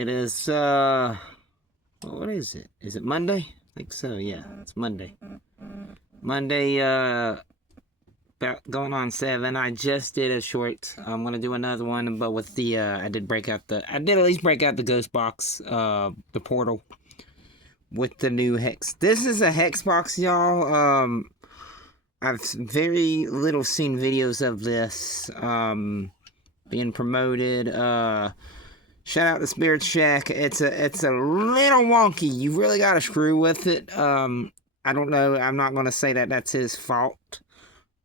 It is, what is it? Is it Monday? I think so, yeah. It's Monday. Monday, about going on 7. I just did a short. I'm gonna do another one, but with the, I did at least break out the ghost box, the portal. With the new hex. This is a hex box, y'all. I've very little seen videos of this, being promoted, Shout out to Spirit Shack. It's a little wonky. You really got to screw with it. I don't know. I'm not gonna say that that's his fault.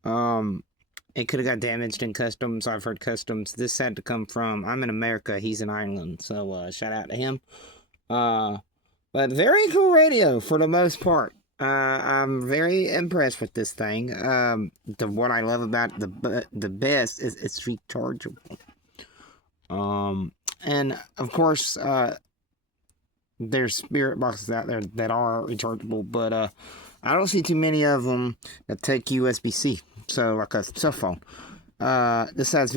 It could have got damaged in customs. I've heard customs. This had to come from. I'm in America. He's in Ireland. So shout out to him. But very cool radio for the most part. I'm very impressed with this thing. What I love about the best is it's rechargeable. And of course, there's spirit boxes out there that are rechargeable, but I don't see too many of them that take USB-C, so like a cell phone. This has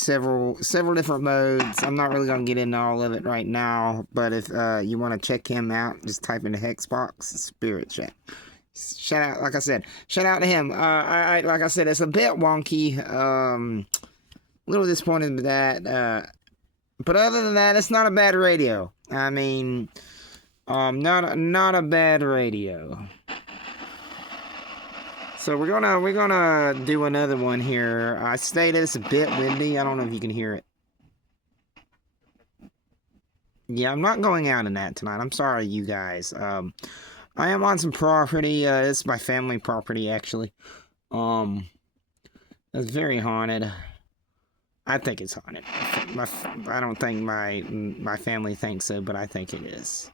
several different modes. I'm not really gonna get into all of it right now, but if you want to check him out, just type in the Hexbox Spirit Shack. Shout out, like I said, shout out to him. Like I said, it's a bit wonky. A little disappointed with that. But other than that, it's not a bad radio. I mean, not a bad radio. So we're gonna do another one here. I stated it's a bit windy. I don't know if you can hear it. Yeah, I'm not going out in that tonight. I'm sorry, you guys. I am on some property. It's my family property, actually. It's very haunted. I think it's haunted. I don't think my family thinks so, but I think it is.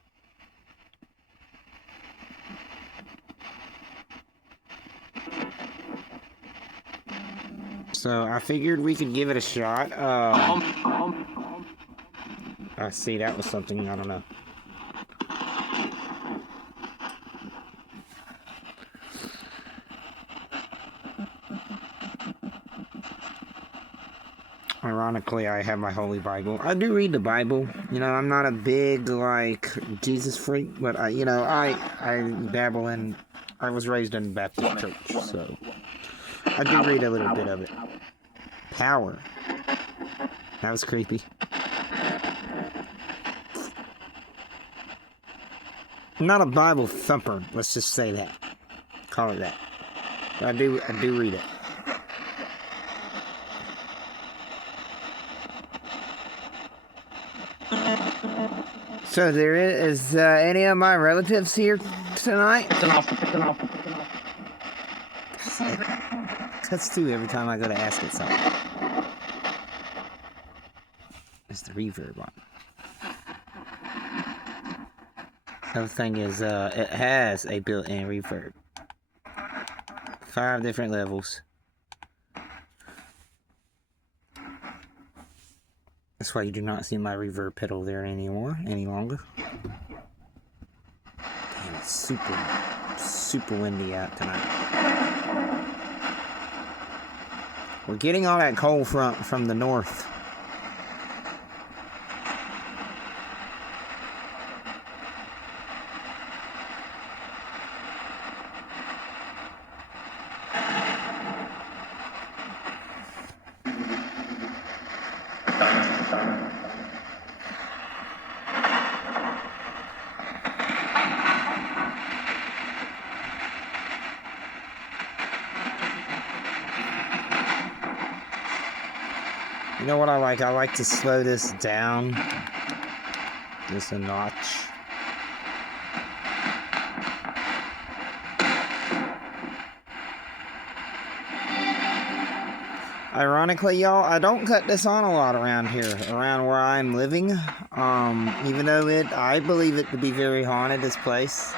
So I figured we could give it a shot. I see that was something, I don't know. Ironically, I have my Holy Bible. I do read the Bible. You know, I'm not a big, like, Jesus freak, but, I dabble in... I was raised in Baptist church, so... I do read a little bit of it. Power. That was creepy. I'm not a Bible thumper, let's just say that. Call it that. But I do read it. So there is any of my relatives here tonight? Cuts too every time I go to ask it something. It's the reverb on. Another thing is it has a built-in reverb. 5 different levels. That's why you do not see my reverb pedal there any longer. Damn, it's super windy out tonight. We're getting all that cold front from the north. You know what I like? I like to slow this down just a notch. Ironically, y'all, I don't cut this on a lot around here, around where I'm living. Even though I believe it to be very haunted, this place.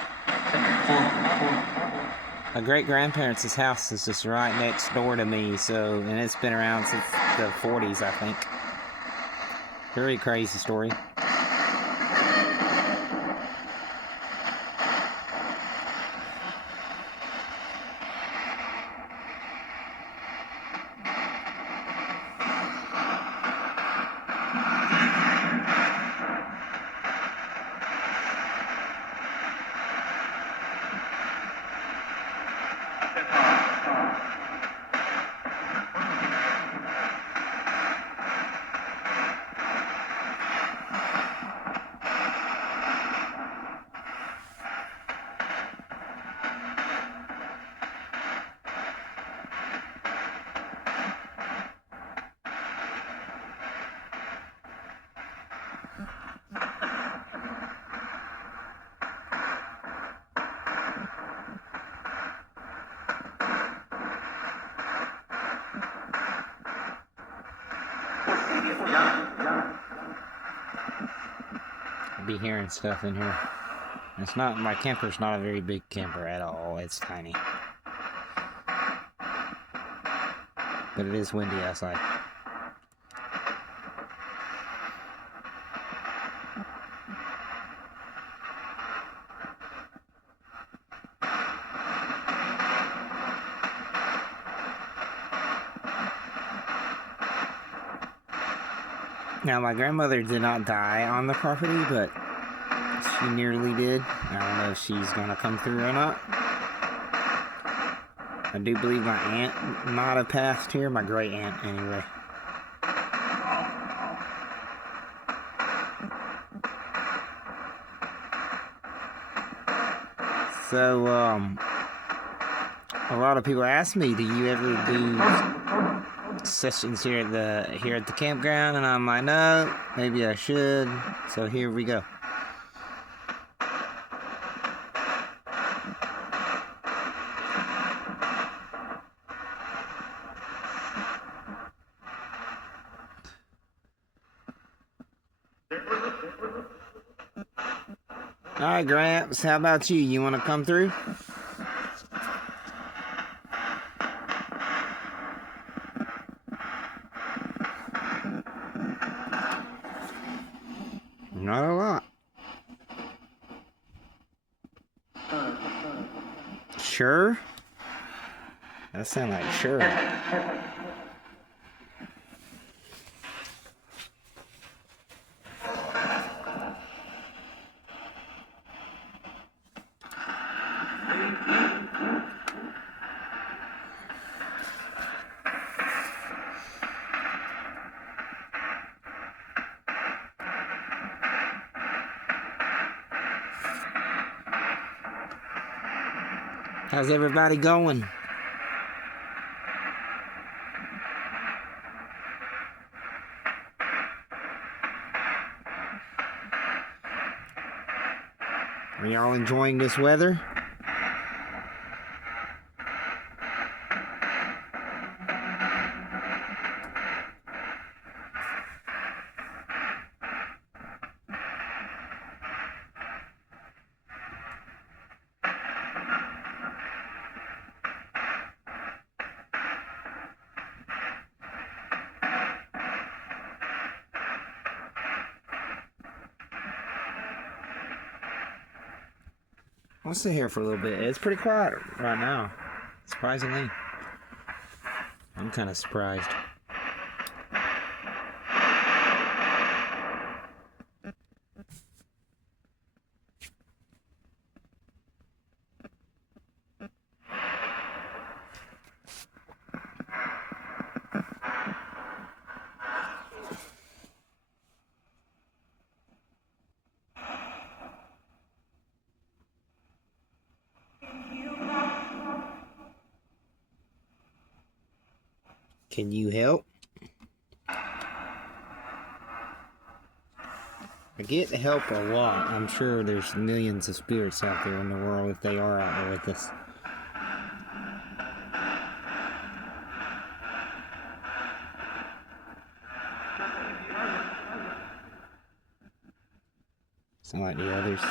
My great-grandparents' house is just right next door to me, and it's been around since the 40s, I think. Very crazy story. be hearing stuff in here. It's not, my camper's not a very big camper at all. It's tiny. But it is windy outside. Now, my grandmother did not die on the property, but she nearly did. I don't know if she's going to come through or not. I do believe my aunt might have passed here. My great aunt, anyway. So, a lot of people ask me, do you ever do sessions here at the campground? And I'm like, no, maybe I should. So here we go. All right, Gramps, how about you? You want to come through? Not a lot. Sure? That sounds like sure. How's everybody going? Are y'all enjoying this weather? I'll sit here for a little bit. It's pretty quiet right now, surprisingly. I'm kind of surprised. Can you help? I get help a lot. I'm sure there's millions of spirits out there in the world if they are out there with us. Sound like the others.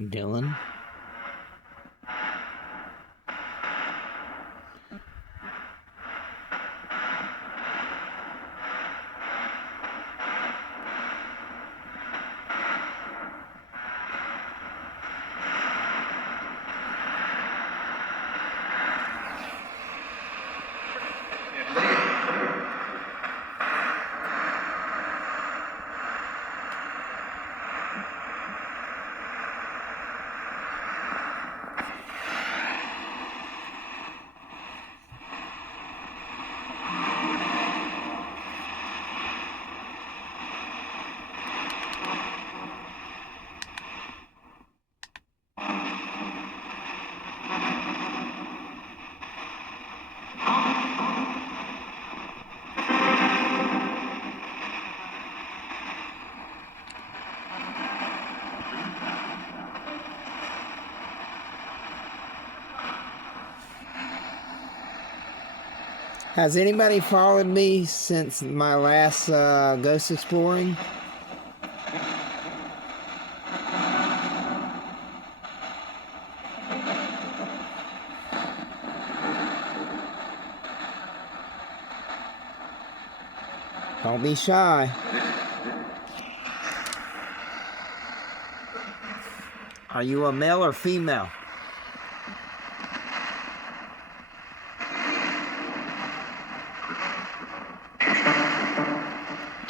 Dylan? Has anybody followed me since my last ghost exploring? Don't be shy. Are you a male or female?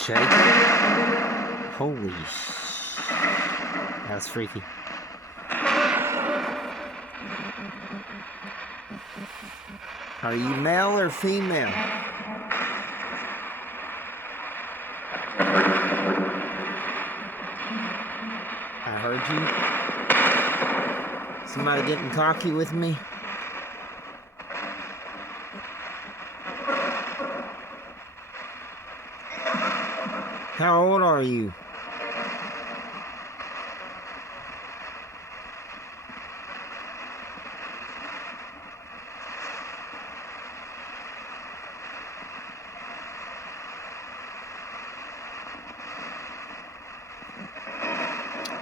Jacob? Holy sh... That's freaky. Are you male or female? I heard you. Somebody getting cocky with me? How old are you?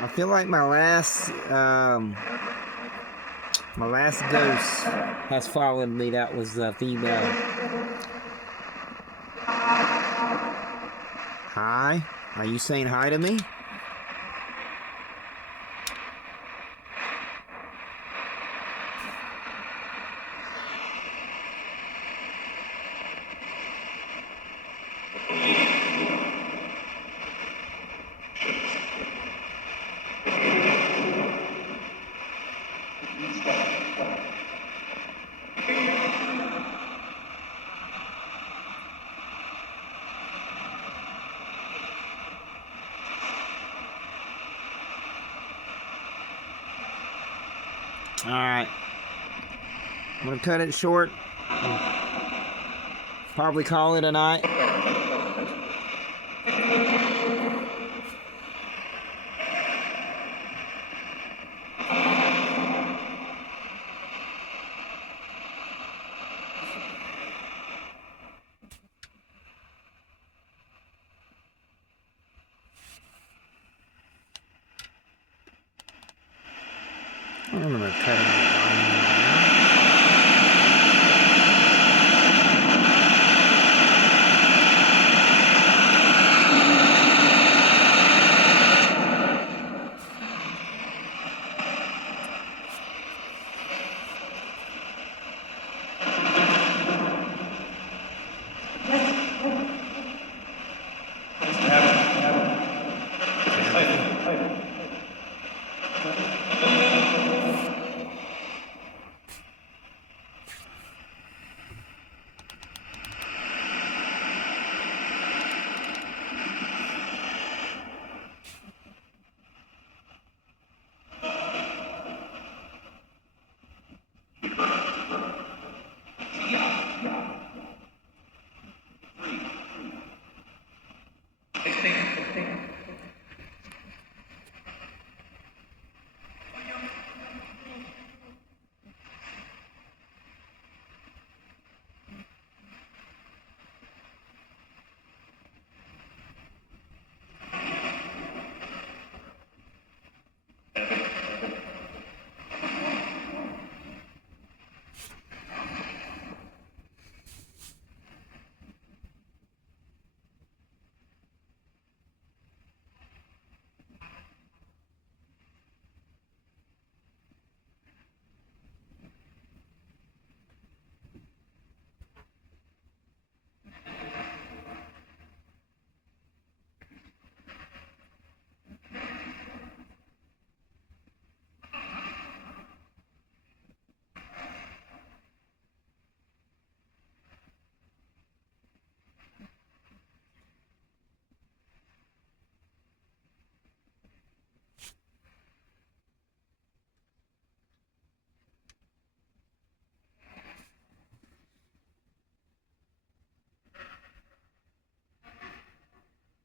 I feel like my last ghost has followed me. That was the female. Hi? Are you saying hi to me? Alright. I'm gonna cut it short. Probably call it a night. I'm gonna cut it.